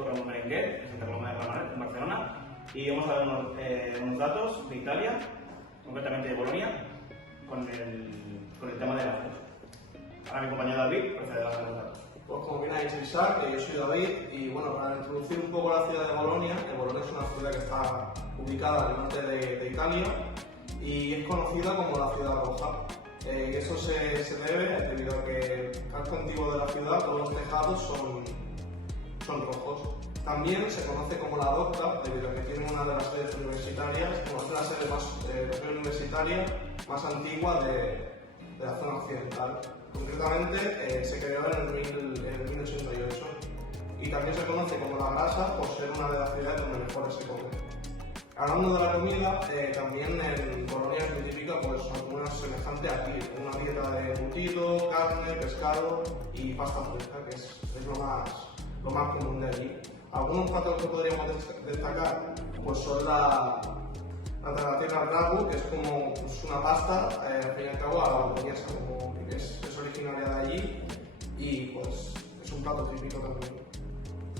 Instituto Ramón Berenguer, en Santa Coloma de Gramenet, en Barcelona, y vamos a ver unos datos de Italia, concretamente de Bolonia, con el tema de Erasmus. Ahora mi compañero David procederá a los datos. Pues como bien ha dicho Isaac, yo soy David y bueno, para introducir un poco la ciudad de Bolonia, Bolonia es una ciudad que está ubicada al norte de Italia y es conocida como la ciudad roja. Eso se debe debido a que el casco antiguo de la ciudad, todos los tejados son rojos. También se conoce como la Docta debido a que tiene una de las sedes universitarias, como es la sede universitaria más antigua de la zona occidental. Concretamente se creó en el 1088 y también se conoce como la Grasa por ser una de las ciudades donde mejor se come. Hablando de la comida, también en Bolonia es muy típica pues, alguna semejante aquí, una dieta de embutido, carne, pescado y pasta fresca, que es lo más común de allí. Algunos platos que podríamos destacar pues, son la tagliatella al ragu, que es como una pasta, al fin y al cabo, a la boloñesa, como es originaria de allí y pues es un plato típico también.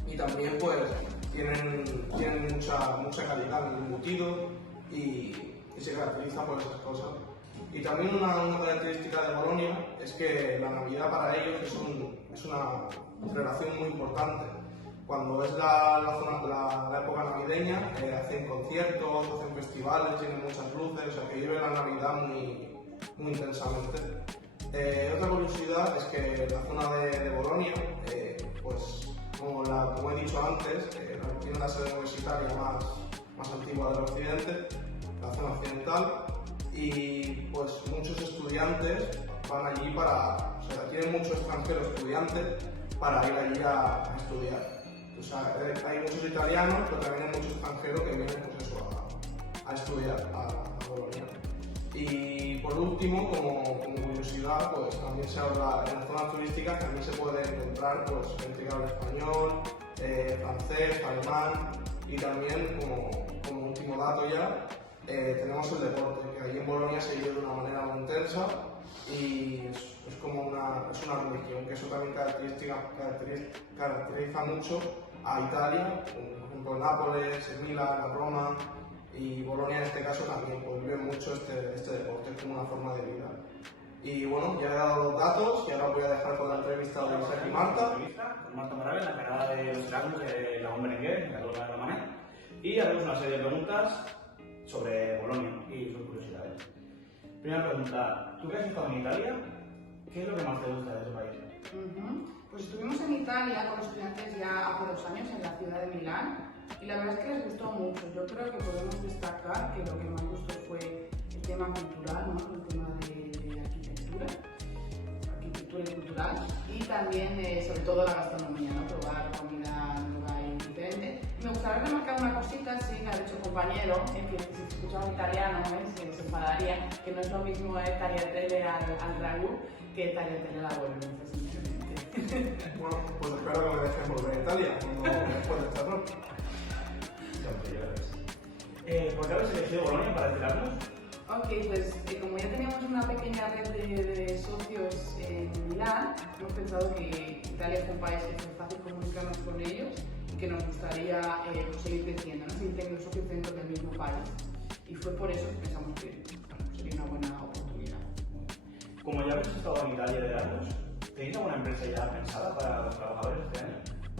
Y también pues tienen mucha calidad en el embutido y se caracteriza por esas cosas. Y también una característica de Bolonia es que la Navidad para ellos es una celebración muy importante. Cuando es la época navideña, hacen conciertos, hacen festivales, tienen muchas luces, o sea que viven la Navidad muy intensamente. Otra curiosidad es que la zona de Bolonia, pues como he dicho antes, tiene la sede universitaria más antigua del occidente, la zona occidental, y pues muchos estudiantes van allí tienen muchos extranjeros estudiantes para ir allí a estudiar. O sea, hay muchos italianos, pero también hay muchos extranjeros que vienen pues eso, a estudiar a Bolonia. Y por último, como curiosidad, pues también se habla en las zonas turísticas, también se puede encontrar pues, gente que habla español, francés, alemán y también como último dato ya, tenemos el deporte, que allí en Bolonia se vive de una manera muy intensa y es como una religión, que eso también caracteriza mucho a Italia, por ejemplo Nápoles, Milán, Roma y Bolonia en este caso también, pues vive mucho este deporte como una forma de vida. Y bueno, ya he dado los datos y ahora voy a dejar con la entrevista de Isaac y Marta. Con Marta Morales, la encargada de los Erasmus de Ramón Berenguer, en la Coloma de Gramenet, y haremos una serie de preguntas sobre Bolonia y sus curiosidades. Primera pregunta, ¿tú que has estado en Italia? ¿Qué es lo que más te gusta de ese país? Pues estuvimos en Italia con los estudiantes ya hace 2 años en la ciudad de Milán y la verdad es que les gustó mucho. Yo creo que podemos destacar que lo que más gustó fue el tema cultural, ¿no? El tema de arquitectura y cultural y también sobre todo la gastronomía, ¿no? Probar comida nueva y diferente. Me gustaría remarcar una cosita, sí, que ha dicho el compañero, que si escuchaba italiano se enfadaría, que no es lo mismo tagliatelle al ragù que tagliatelle a la bolognese, sinceramente. Bueno, pues espero que me dejen volver a Italia después de esta rol. ¿Por qué habéis elegido Bolonia para este Erasmus? Ok, pues como ya teníamos una pequeña red de socios en Milán, hemos pensado que Italia es un país que es muy fácil comunicarnos con ellos y que nos gustaría seguir creciendo, ¿no? Seguir teniendo socios dentro del mismo país. Y fue por eso que pensamos que sería una buena oportunidad. Como ya habéis estado en Italia de Erasmus, ¿tenéis alguna empresa ya pensada para los trabajadores este año?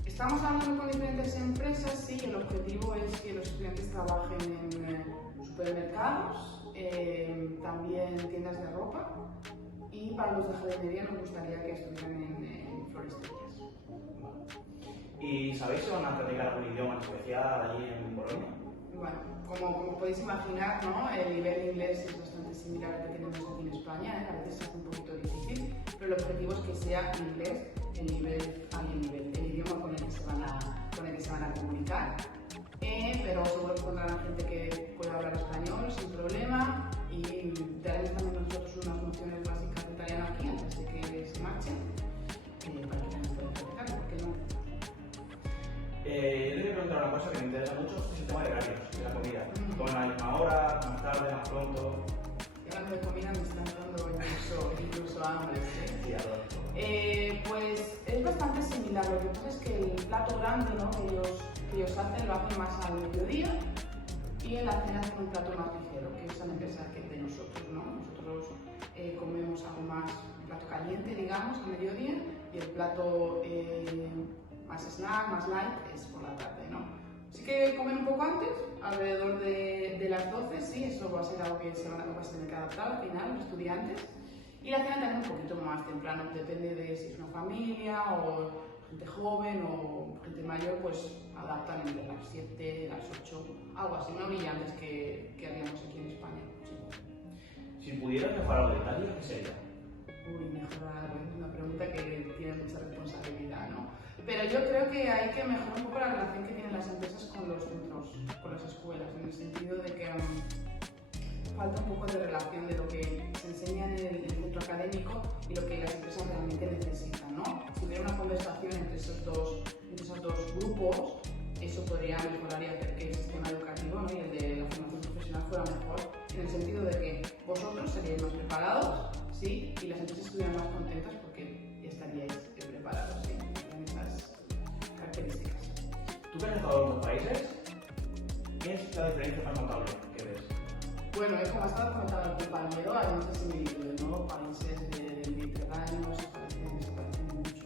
Estamos hablando con diferentes empresas, sí, el objetivo es que los estudiantes trabajen en supermercados, también tiendas de ropa y para los de jardinería nos gustaría que estuvieran en floristerías. ¿Y sabéis si van a practicar algún idioma especial allí en Bolonia? Bueno, como podéis imaginar, ¿no? El nivel de inglés es bastante similar al que tenemos aquí en España, a veces es un poquito difícil, pero el objetivo es que sea inglés el idioma con el que se van a comunicar. Pero seguro que encontrarán gente que pueda hablar español sin problema y darles también nosotros unas nociones básicas de italiano aquí antes de que se marchen para que también puedan practicar, ¿por qué no? Yo te quiero preguntar una cosa que me interesa mucho, es el tema de horarios, de la comida. ¿Comen a la misma hora, más tarde, más pronto? Hablando de comida me están dando incluso hambre, ¿sí? Sí, adoro. Pues es Es bastante similar, lo que pasa es que el plato grande, ¿no?, que ellos hacen, lo hacen más al mediodía, y en la cena hacen un plato más ligero, que es a la inversa que de nosotros, ¿no? Nosotros comemos algo más, un plato caliente, digamos, al mediodía, y el plato más snack, más light, es por la tarde, ¿no? Sí que comen un poco antes, alrededor de las 12, sí, eso va a ser algo que se va a tener que adaptar al final, los estudiantes. Y la cena también un poquito más temprano, depende de si es una familia o gente joven o gente mayor, pues adaptan entre las 7, las 8, algo así, una horilla antes que haríamos aquí en España. Sí. Si pudieras mejorar algo de Italia, ¿qué sería? Uy, mejorar, es una pregunta que tiene mucha responsabilidad, ¿no? Pero yo creo que hay que mejorar un poco la relación que tienen las empresas con los centros, con las escuelas, en el sentido de que falta un poco de relación de lo que se enseña en el centro académico y lo que las empresas realmente necesitan, ¿no? Si hubiera una conversación entre esos dos grupos, eso podría mejorar y hacer que el sistema educativo, ¿no?, y el de la formación profesional fuera mejor, en el sentido de que vosotros seríais más preparados, ¿sí?, y las empresas estuvieran más contentas porque ya estaríais preparados, ¿sí?, en esas características. ¿Tú que has estado en otros países? ¿Qué es la diferencia más notable que ves? Bueno, como estaba comentando el compañero, hay muchas similitudes, ¿no? Países del Mediterráneo se parecen mucho.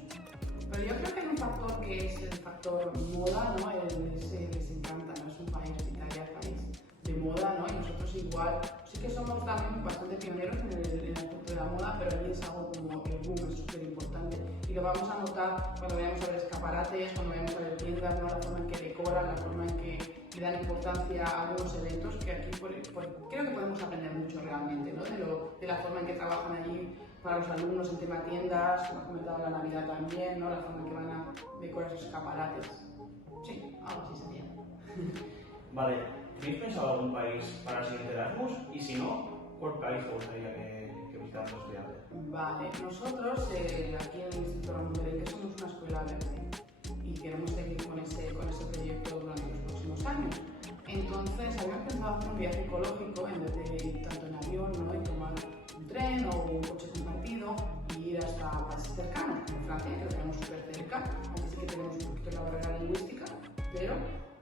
Pero yo creo que hay un factor que es el factor moda, ¿no? Ese les encanta, ¿no? Es un país, Italia, país de moda, ¿no? Y nosotros igual, sí que somos también bastante pioneros en el aspecto de la moda, pero allí es algo como que el boom es súper importante. Y lo vamos a notar cuando vayamos a ver escaparates, cuando vayamos a ver tiendas, ¿no? La forma en que decoran, la forma en que le dan importancia a algunos eventos, que aquí creo que podemos aprender mucho realmente, ¿no? De la forma en que trabajan allí para los alumnos en tema tiendas, como ha comentado la Navidad también, ¿no? La forma en que van a decorar sus escaparates. Sí, algo así sería. Vale, ¿tenéis pensado algún país para el siguiente Erasmus? Y si no, ¿cuál país te gustaría que visitaran los estudiantes? Vale, nosotros aquí en el Instituto Ramón de Berenguer somos una escuela verde y queremos seguir con ese proyecto durante los próximos años. Entonces, habíamos pensado hacer un viaje ecológico en vez de ir tanto en avión, ¿no?, y tomar un tren o un coche compartido y ir hasta países cercanos, como Francia, que lo tenemos súper cerca, aunque sí que tenemos un poquito la barrera lingüística, pero,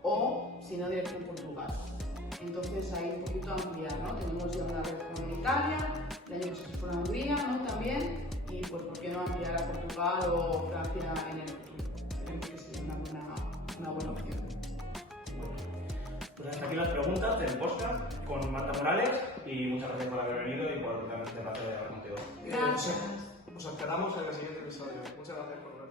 o si no, directo en Portugal. Entonces, ahí un poquito ampliar, ¿no? Tenemos ya una red con Italia, el año pasado se fue a Hungría, ¿no?, también, y pues, ¿por qué no ampliar a Portugal o Francia en el futuro? Creemos que sería una buena opción. Pues hasta aquí las preguntas del podcast con Marta Morales y muchas gracias por haber venido y por realmente placer de hablar contigo. Gracias. Os esperamos en el siguiente episodio. Muchas gracias por ver.